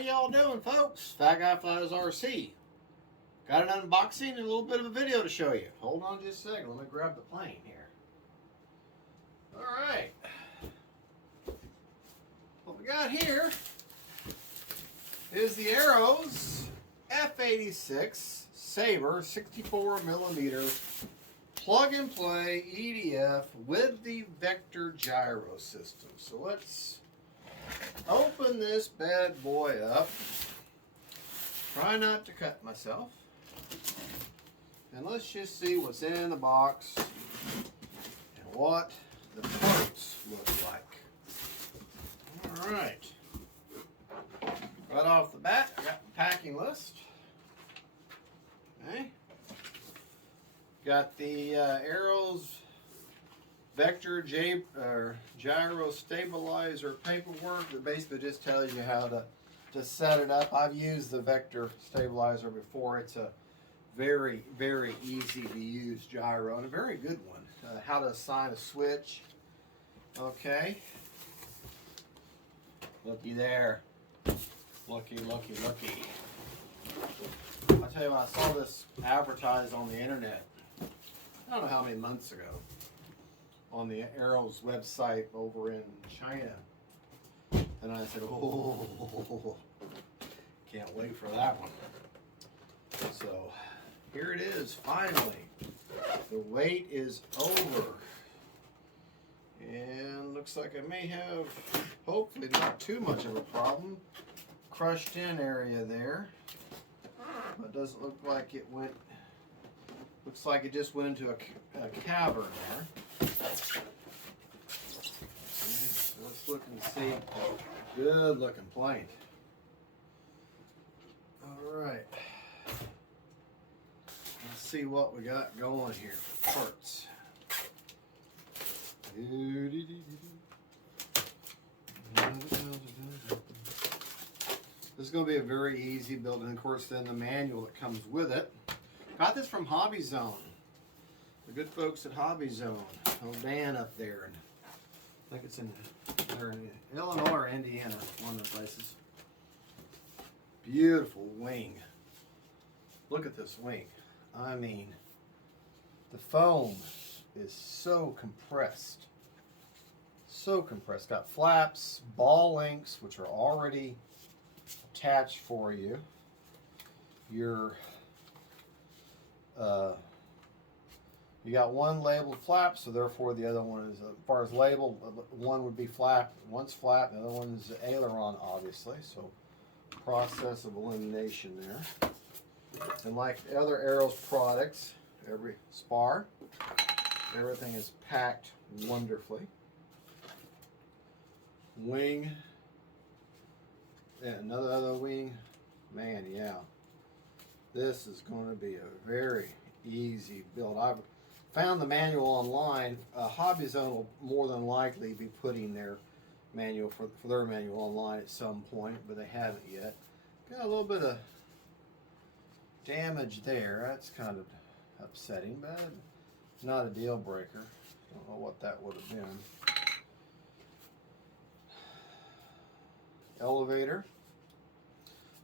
y'all doing, folks? Fat Guy Flies RC. Got an unboxing and a little bit of a video to show you. Hold on just a second. Let me grab the plane here. Alright. What we got here is the Arrows F-86 Sabre 64mm plug-and-play EDF with the vector gyro system. So let's open this bad boy up. Try not to cut myself. And let's just see what's in the box and what the parts look like. Alright. Right off the bat, I got the packing list. Okay. Got the Arrows Vector Gyro Stabilizer paperwork that basically just tells you how to set it up. I've used the Vector Stabilizer before. It's a very, very easy to use gyro and a very good one. How to assign a switch. Okay. Looky there. Looky, looky, looky. I tell you what, I saw this advertised on the internet, I don't know how many months ago, on the Arrows website over in China. And I said, oh, can't wait for that one. So here it is, finally. The wait is over. And looks like I may have, hopefully not too much of a problem, crushed in area there. But it doesn't look like it went, looks like it just went into a cavern there. So let's look and see. Good looking plane. Alright. Let's see what we got going here. Parts. This is going to be a very easy build, and of course then the manual that comes with it. Got this from Hobby Zone. The good folks at Hobby Zone. Oh, Dan up there. And I think it's in Illinois or Indiana, one of the places. Beautiful wing. Look at this wing. I mean, the foam is so compressed. So compressed. Got flaps, ball links, which are already attached for you. Your you got one labeled flap, so therefore the other one is, as far as labeled, one would be flap, one's flap, the other one is aileron, obviously. So process of elimination there. And like the other Arrows products, every spar, everything is packed wonderfully. Wing, and other wing, man, yeah. This is going to be a very easy build. I've found the manual online. Hobby Zone will more than likely be putting their manual for their manual online at some point, but they haven't yet. Got a little bit of damage there. That's kind of upsetting, but not a deal breaker. Don't know what that would have been. Elevator.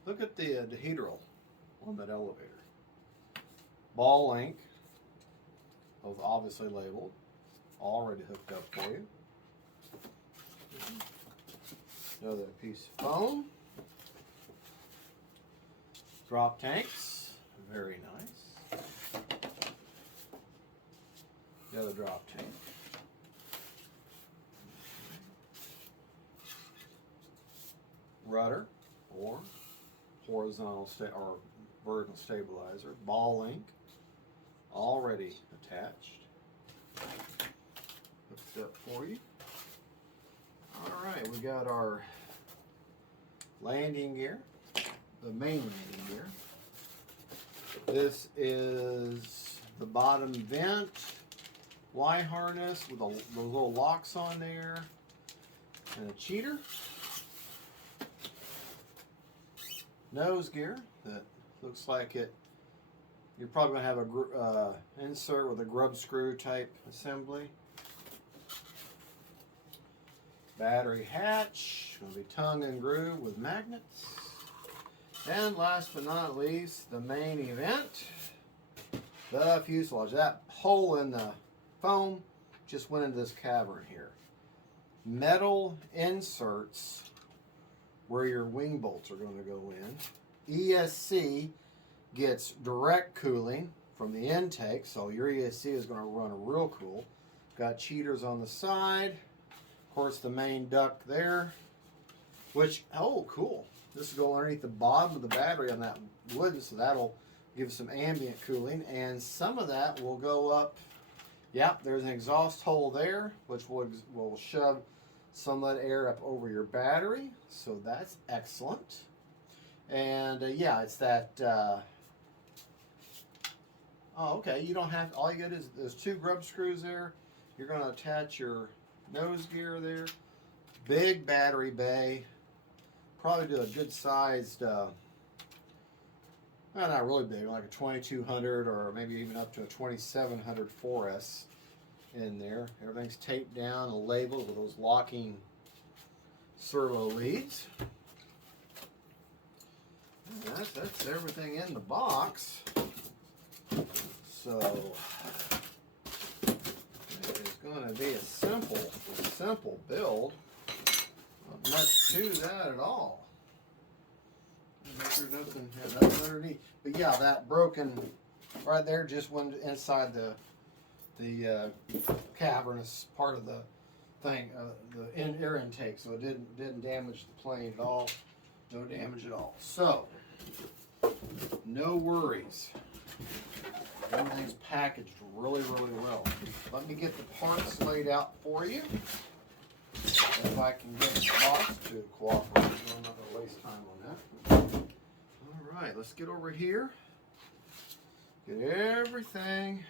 Look at the dihedral on that elevator. Ball link, both obviously labeled, already hooked up for you. Another piece of foam. Drop tanks, very nice. The other drop tank. Rudder or horizontal or vertical stabilizer. Ball link, already attached. Hooked up for you. Alright, we got our landing gear, the main landing gear. This is the bottom vent, Y harness with those little locks on there, and a cheater. Nose gear that looks like it. You're probably going to have a insert with a grub screw type assembly. Battery hatch, going to be tongue and groove with magnets. And last but not least, the main event, the fuselage. That hole in the foam just went into this cavern here. Metal inserts where your wing bolts are going to go in. ESC gets direct cooling from the intake, so your ESC is going to run real cool. Got cheaters on the side. Of course, the main duct there, which, oh, cool. This will go underneath the bottom of the battery on that wood, so that'll give some ambient cooling. And some of that will go up. Yep, there's an exhaust hole there, which will shove some of that air up over your battery. So that's excellent. And yeah, it's that. Oh, okay. You don't have. All you got is there's 2 grub screws there. You're going to attach your nose gear there. Big battery bay. Probably do a good sized, well, not really big, like a 2200 or maybe even up to a 2700 4S in there. Everything's taped down and labeled with those locking servo leads. And that's everything in the box. So it's going to be a simple build. Not much to that at all. There's nothing underneath. But yeah, that broken right there just went inside the cavernous part of the thing, the air intake, so it didn't damage the plane at all. No damage at all. So no worries. Everything's packaged really well. Let me get the parts laid out for you. If I can get the box to cooperate, so I'm not going to waste time on that. All right, let's get over here. Get everything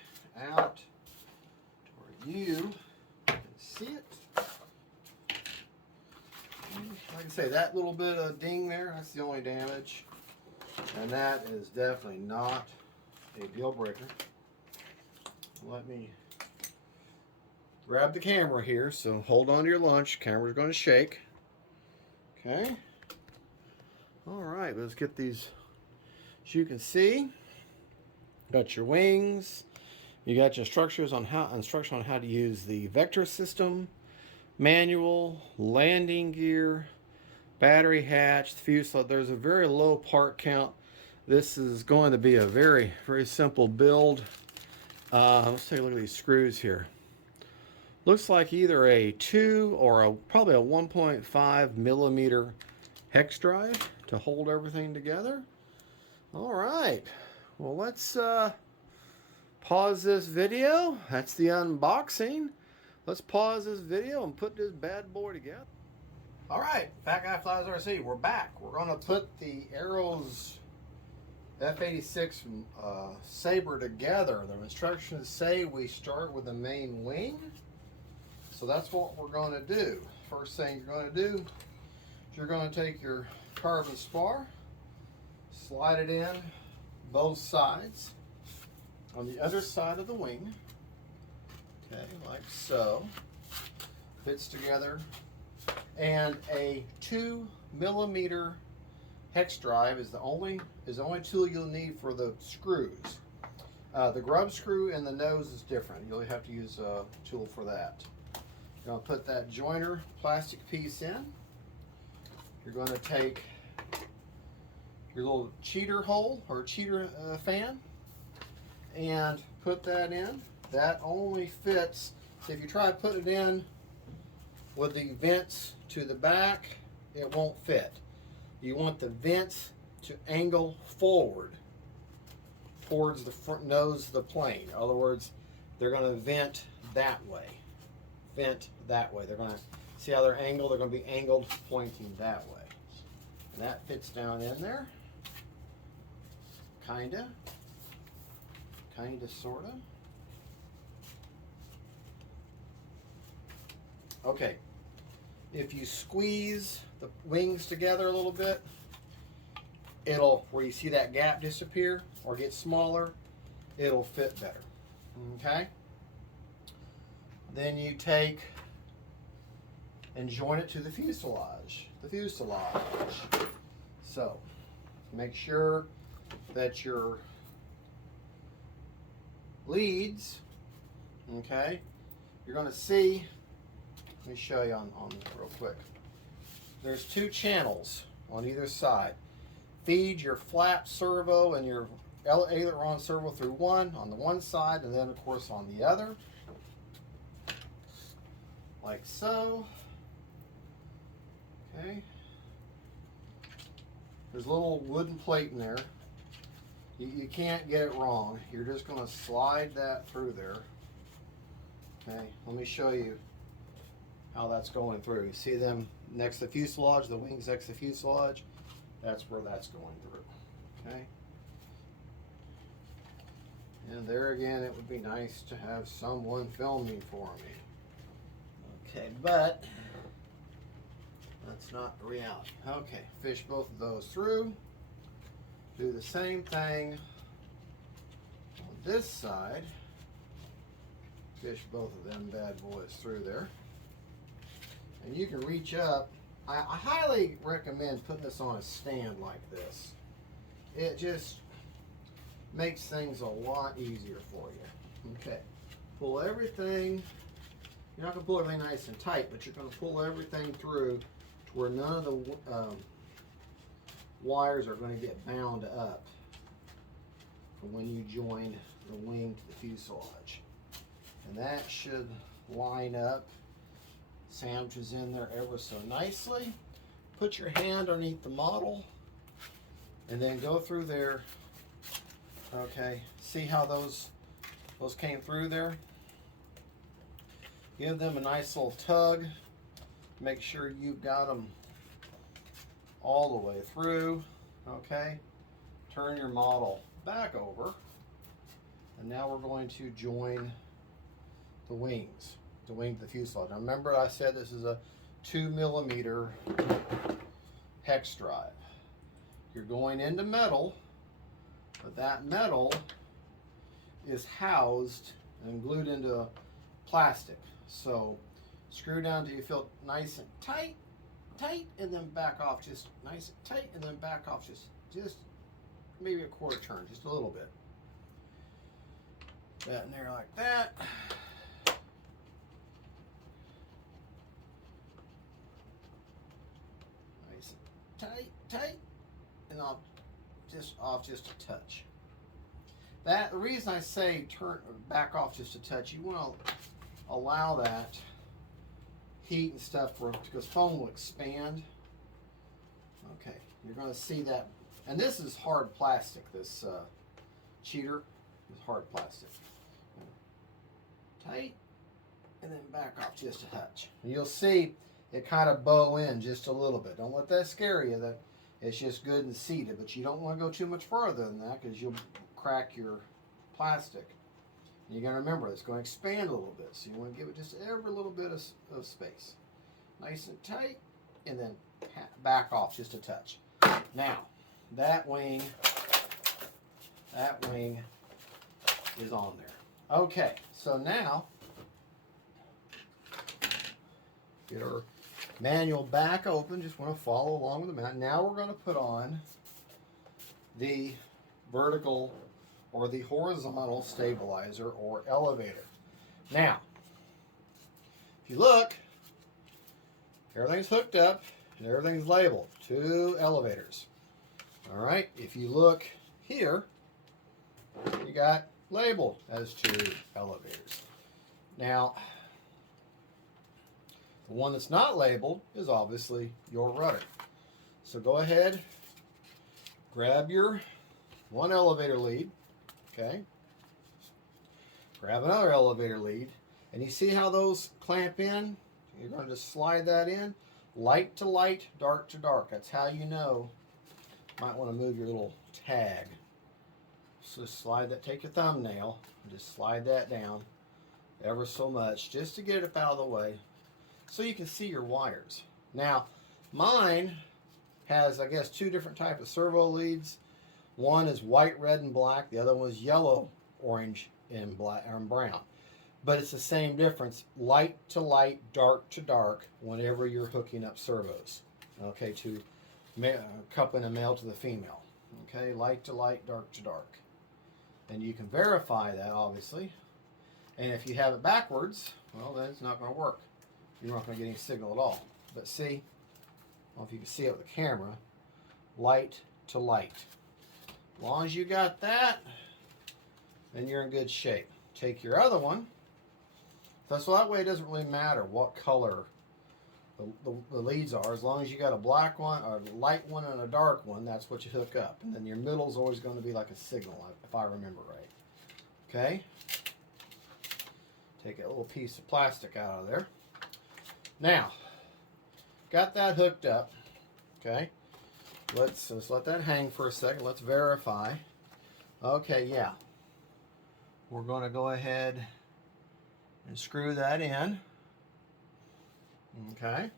out to where you can see it. Like I say, that little bit of ding there, that's the only damage. And that is definitely not a deal breaker. Let me grab the camera here, so hold on to your lunch. Camera's going to shake. Okay. All right, let's get these. As you can see, got your wings. You got your instructions on how to use the vector system, manual, landing gear, battery hatch, the fuselage. There's a very low part count. This is going to be a very simple build. Let's take a look at these screws here. Looks like either a 2 or probably a 1.5 millimeter hex drive to hold everything together. All right, well, let's pause this video. That's the unboxing. Let's pause this video and put this bad boy together. All right, Fat Guy Flies RC, we're back. We're gonna put the Arrows F-86 Sabre together. The instructions say we start with the main wing. So that's what we're going to do. First thing you're going to do is you're going to take your carbon spar, slide it in both sides on the other side of the wing. Okay, like so. Fits together. And a 2 millimeter hex drive is the only tool you'll need for the screws. The grub screw in the nose is different. You'll have to use a tool for that. You're going to put that joiner plastic piece in. You're going to take your little cheater hole or cheater fan and put that in. That only fits, so if you try to put it in with the vents to the back, it won't fit. You want the vents to angle forward towards the front nose of the plane. In other words, they're going to vent that way. Vent that way. They're going to see how they're angled. They're going to be angled pointing that way. And that fits down in there. Kinda, sorta. Okay. If you squeeze the wings together a little bit, it'll, where you see that gap disappear or get smaller, it'll fit better. Okay? Then you take and join it to the fuselage. So, make sure that your leads, okay, you're going to see, let me show you on real quick. There's 2 channels on either side. Feed your flap servo and your aileron servo through one on the one side, and then of course on the other, like so. Okay. There's a little wooden plate in there. You can't get it wrong. You're just going to slide that through there. Okay, let me show you how that's going through. You see them next to the fuselage, the wings next to the fuselage? That's where that's going through. Okay. And there again, it would be nice to have someone filming for me. Okay, but that's not the reality. Okay, fish both of those through. Do the same thing on this side. Fish both of them bad boys through there. And you can reach up. I highly recommend putting this on a stand like this. It just makes things a lot easier for you. Okay, pull everything. You're not going to pull everything nice and tight, but you're going to pull everything through to where none of the wires are going to get bound up for when you join the wing to the fuselage. And that should line up, sandwiches in there ever so nicely. Put your hand underneath the model and then go through there. Okay, see how those came through there? Give them a nice little tug. Make sure you've got them all the way through. Okay, turn your model back over, and now we're going to join the wings, the wing to the fuselage. Now remember, I said this is a 2mm hex drive. You're going into metal, but that metal is housed and glued into plastic. So screw down till you feel nice and tight, and then back off just nice and tight, and then back off just maybe a quarter turn, just a little bit. That in there like that. Nice and tight, and off just a touch. The reason I say turn back off just a touch, you want to allow that heat and stuff because foam will expand. Okay, you're going to see that, and this is hard plastic. This cheater is hard plastic. Tight, and then back off just a touch. And you'll see it kind of bow in just a little bit. Don't let that scare you. That it's just good and seated, but you don't want to go too much further than that because you'll crack your plastic. You got to remember, it's going to expand a little bit, so you want to give it just every little bit of space. Nice and tight, and then back off just a touch. Now, that wing is on there. Okay, so now, get our manual back open. Just want to follow along with the manual. Now we're going to put on the vertical or the horizontal stabilizer or elevator. Now, if you look, everything's hooked up and everything's labeled. 2 elevators. All right, if you look here, you got labeled as 2 elevators. Now, the one that's not labeled is obviously your rudder. So go ahead, grab your 1 elevator lead. Okay. Grab another elevator lead, and you see how those clamp in? You're going to just slide that in. Light to light, dark to dark. That's how you know. Might want to move your little tag. So just slide that, take your thumbnail, and just slide that down ever so much, just to get it up out of the way, so you can see your wires. Now, mine has, I guess, 2 different types of servo leads. One is white, red, and black. The other one is yellow, orange, and black and brown. But it's the same difference: light to light, dark to dark. Whenever you're hooking up servos, okay, to coupling a male to the female. Okay, light to light, dark to dark. And you can verify that, obviously. And if you have it backwards, well, then it's not going to work. You're not going to get any signal at all. But see, I don't know if you can see it with the camera, light to light. As long as you got that, then you're in good shape. Take your other one. So that way it doesn't really matter what color the leads are. As long as you got a black one, a light one, and a dark one, that's what you hook up. And then your middle is always going to be like a signal, if I remember right. Okay? Take a little piece of plastic out of there. Now, got that hooked up. Okay? Let's let that hang for a second. Let's verify. Okay, yeah. We're going to go ahead and screw that in. Okay.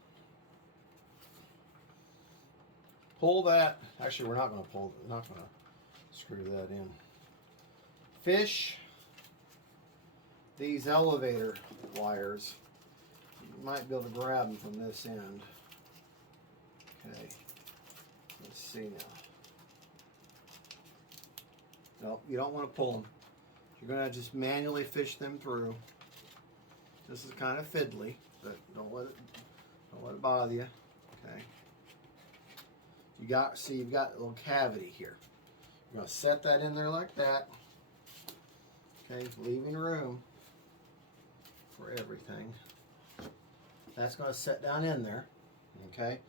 Pull that. Actually, we're not going to pull. Not going to screw that in. Fish these elevator wires. You might be able to grab them from this end. Okay. Let's see now. No, you don't want to pull them. You're going to just manually fish them through. This is kind of fiddly, but don't let it bother you. Okay. You've got a little cavity here. You're going to set that in there like that. Okay, leaving room for everything. That's going to set down in there. Okay.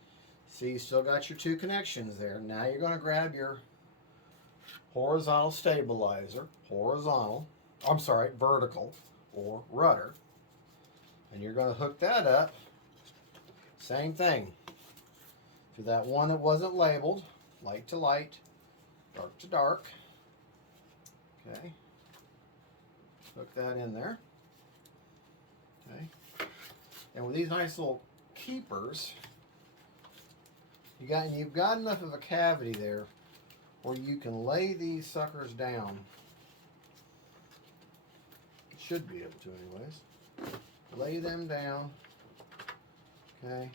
See, you still got your two connections there. Now you're going to grab your horizontal stabilizer, vertical or rudder, and you're going to hook that up, same thing, to that one that wasn't labeled, light to light, dark to dark. Okay, hook that in there. Okay, and with these nice little keepers, you've got enough of a cavity there where you can lay these suckers down. Should be able to anyways. Lay them down. Okay.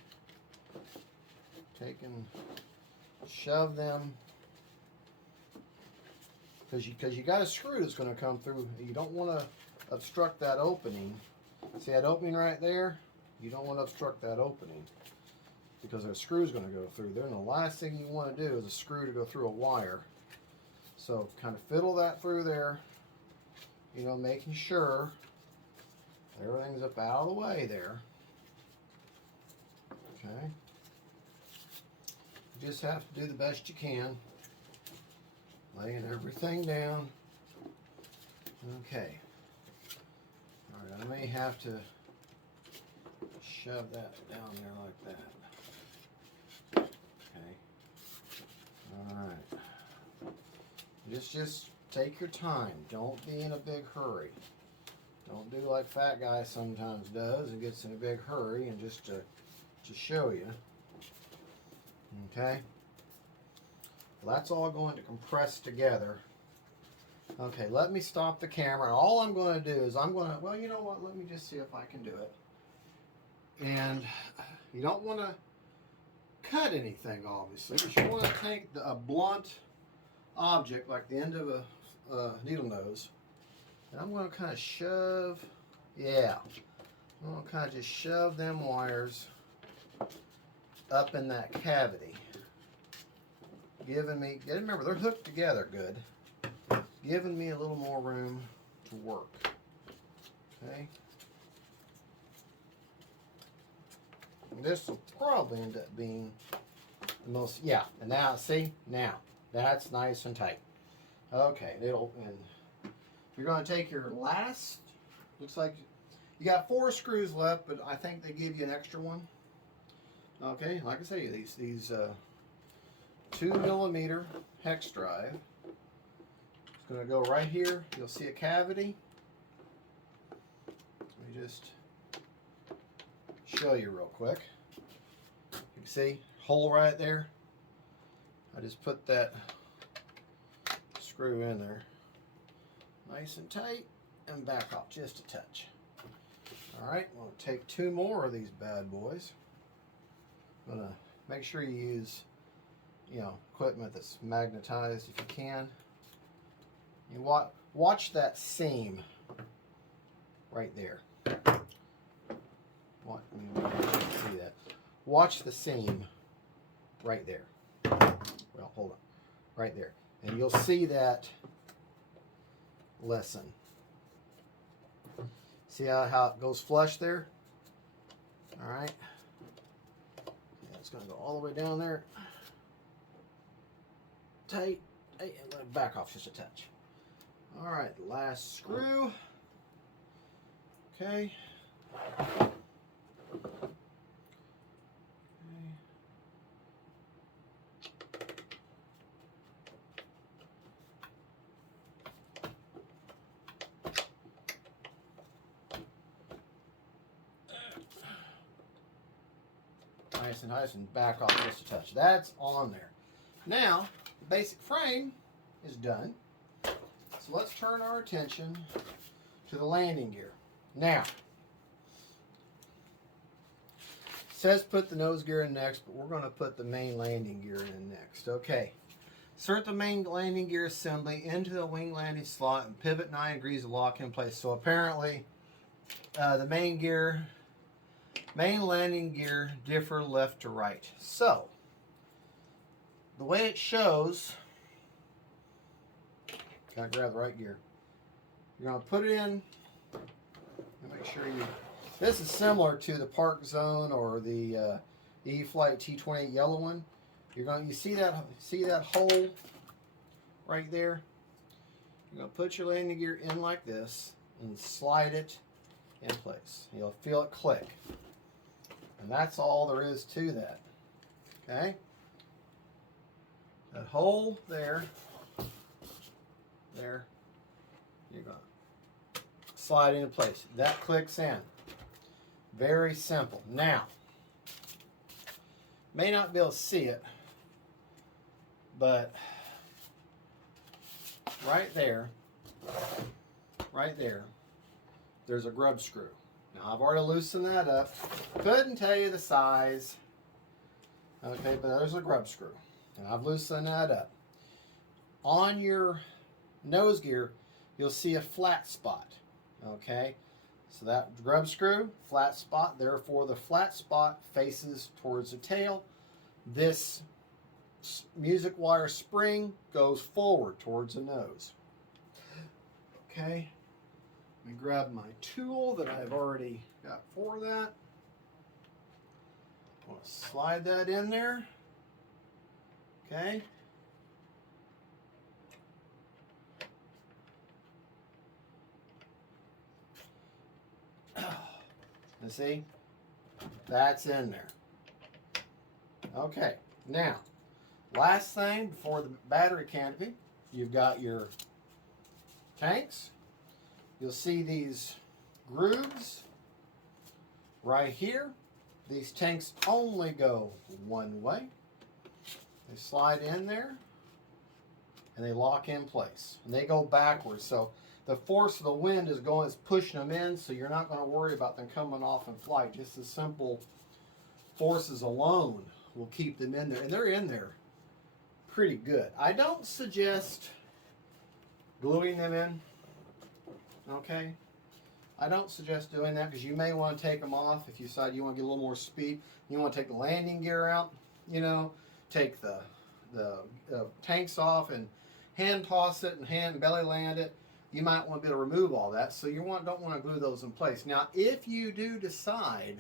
Shove them. Because you got a screw that's going to come through. You don't want to obstruct that opening. See that opening right there? You don't want to obstruct that opening, because a screw is going to go through there, and the last thing you want to do is a screw to go through a wire. So kind of fiddle that through there, you know, making sure everything's up out of the way there. Okay. You just have to do the best you can, laying everything down. Okay. All right, I may have to shove that down there like that. Okay. Alright. Just take your time. Don't be in a big hurry. Don't do like Fat Guy sometimes does and gets in a big hurry and just to show you. Okay. Well, that's all going to compress together. Okay, let me stop the camera. And all I'm going to do is well, you know what? Let me just see if I can do it. And you don't want to cut anything, obviously, but you want to take a blunt object like the end of a needle nose, and I'm going to kind of shove, I'm going to kind of just shove them wires up in that cavity, remember they're hooked together good, giving me a little more room to work. Okay. This will probably end up being the most, and now see, now that's nice and tight. Okay, and you're going to take your last, looks like you got 4 screws left, but I think they give you an extra one. Okay, like I say, these 2mm hex drive. It's going to go right here. You'll see a cavity. Let me just show you real quick. You can see hole right there. I just put that screw in there nice and tight and back off just a touch. Alright, we'll take 2 more of these bad boys. I'm going to make sure you use equipment that's magnetized if you can. You watch that seam right there. See that? Watch the seam right there. Well, hold on. Right there. And you'll see that lessen. See how it goes flush there? All right. Yeah, it's going to go all the way down there. Tight. Hey, I'm going to back off just a touch. All right, last screw. Okay. Nice and back off just a touch. That's on there. Now, the basic frame is done. So let's turn our attention to the landing gear. Now, it says put the nose gear in next, but we're going to put the main landing gear in next. Okay. Insert the main landing gear assembly into the wing landing slot and pivot 9 degrees to lock in place. So apparently, the main landing gear differ left to right. So, the way it shows, gotta grab the right gear. You're gonna put it in, and make sure this is similar to the Park Zone or the E-Flight T-28 yellow one. You see that hole right there? You're gonna put your landing gear in like this and slide it in place. You'll feel it click. And that's all there is to that. Okay? That hole there, you're going to slide into place. That clicks in. Very simple. Now, may not be able to see it, but right there, there's a grub screw. Now, I've already loosened that up. Couldn't tell you the size. Okay, but there's a grub screw. And I've loosened that up. On your nose gear, you'll see a flat spot. Okay, so that grub screw, flat spot, therefore the flat spot faces towards the tail. This music wire spring goes forward towards the nose. Okay. Let me grab my tool that I've already got for that. I want to slide that in there. Okay. And see, that's in there. Okay, now, last thing before the battery canopy, you've got your tanks. You'll see these grooves right here. These tanks only go one way. They slide in there and they lock in place. And they go backwards. So the force of the wind is pushing them in, so you're not going to worry about them coming off in flight. Just the simple forces alone will keep them in there. And they're in there pretty good. I don't suggest gluing them in. Okay, I don't suggest doing that because you may want to take them off if you decide you want to get a little more speed. You want to take the landing gear out, take the tanks off and hand toss it and hand belly land it. You might want to be able to remove all that, so you don't want to glue those in place. Now, if you do decide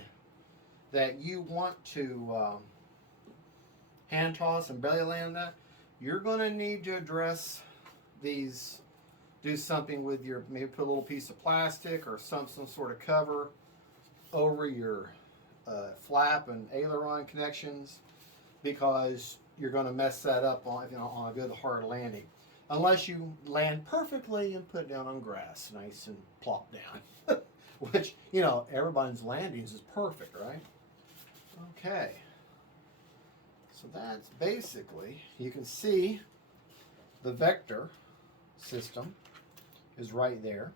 that you want to hand toss and belly land that, you're going to need to address these. Do something with maybe put a little piece of plastic or some sort of cover over your flap and aileron connections, because you're going to mess that up on a good hard landing. Unless you land perfectly and put it down on grass, nice and plop down. Which, everybody's landings is perfect, right? Okay. So that's basically, you can see the vector system is right there.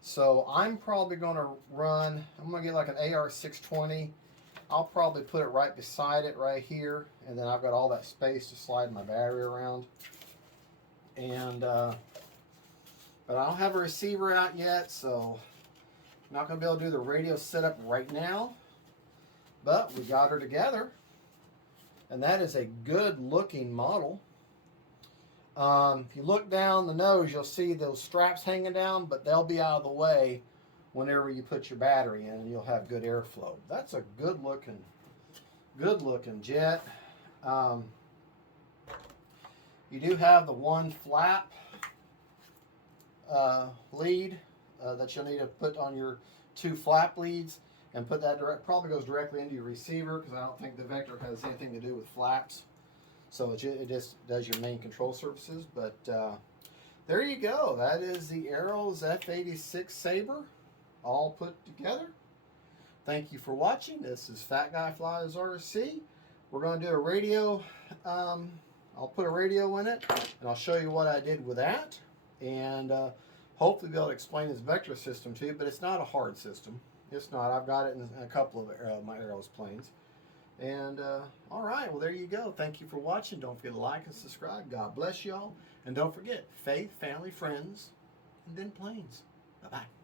So I'm probably going to I'm going to get like an AR-620 I'll probably put it right beside it right here, and then I've got all that space to slide my battery around. And but I don't have a receiver out yet, so I'm not going to be able to do the radio setup right now. But we got her together, and that is a good looking model. If you look down the nose, you'll see those straps hanging down, but they'll be out of the way whenever you put your battery in, and you'll have good airflow. That's a good looking jet. You do have the one flap lead that you'll need to put on your two flap leads, and put that probably goes directly into your receiver, because I don't think the Vector has anything to do with flaps. So it just does your main control surfaces. But there you go. That is the Arrows F-86 Sabre, all put together. Thank you for watching. This is Fat Guy Flies RC. We're going to do a radio. I'll put a radio in it, and I'll show you what I did with that. And hopefully be able to explain this Vector system to you. But it's not a hard system. It's not. I've got it in a couple of my Arrows planes. And all right, well, there you go. Thank you for watching. Don't forget to like and subscribe. God bless y'all. And don't forget, faith, family, friends, and then planes. Bye-bye.